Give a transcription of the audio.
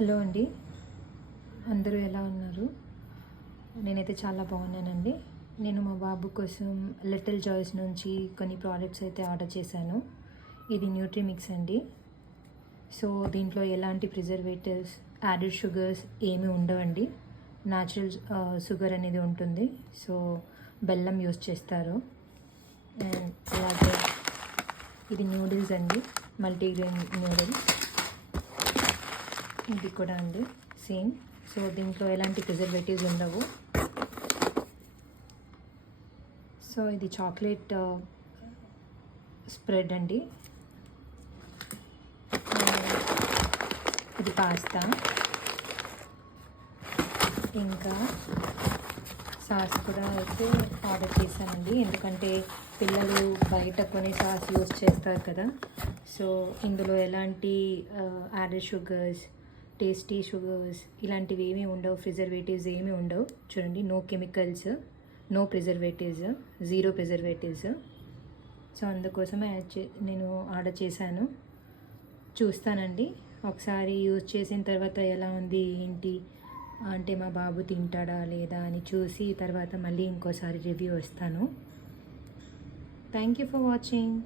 Hello అండి, అందరూ ఎలా ఉన్నారు? నేనైతే చాలా బాగున్నానండి. నేను మా బాబు కోసం లిటిల్ జాయ్స్ నుంచి కొన్ని ప్రోడక్ట్స్ అయితే ఆర్డర్ చేశాను. ఇది న్యూట్రీమిక్స్ అండి. సో దీంట్లో ఎలాంటి ప్రిజర్వేటివ్స్, యాడెడ్ షుగర్స్ ఏమీ ఉండవండి. న్యాచురల్ షుగర్ అనేది ఉంటుంది. సో బెల్లం యూస్ చేస్తారు. అండ్ అలాగే ఇది నూడిల్స్ అండి, మల్టీగ్రెయిన్ నూడిల్స్. ఇది కూడా అండి సేమ్. సో దీంట్లో ఎలాంటి ప్రిజర్వేటివ్స్ ఉండవు. సో ఇది చాక్లెట్ స్ప్రెడ్ అండి. ఇది పాస్తా, ఇంకా సాస్ కూడా అయితే ఆర్డర్ చేశానండి. ఎందుకంటే పిల్లలు బయట కొన్ని సాస్ యూస్ చేస్తారు కదా. సో ఇందులో ఎలాంటి యాడెడ్ షుగర్స్, టేస్టీ షుగర్స్ ఇలాంటివి ఏమీ ఉండవు. ప్రిజర్వేటివ్స్ ఏమీ ఉండవు. చూడండి, no chemicals, no preservatives, zero preservatives. So అందుకోసమే నేను ఆర్డర్ చేశాను. చూస్తానండి ఒకసారి యూజ్ చేసిన తర్వాత ఎలా ఉంది ఏంటి అంటే మా బాబు తింటాడా లేదా అని చూసి తర్వాత మళ్ళీ ఇంకోసారి రివ్యూ ఇస్తాను. Thank you for watching.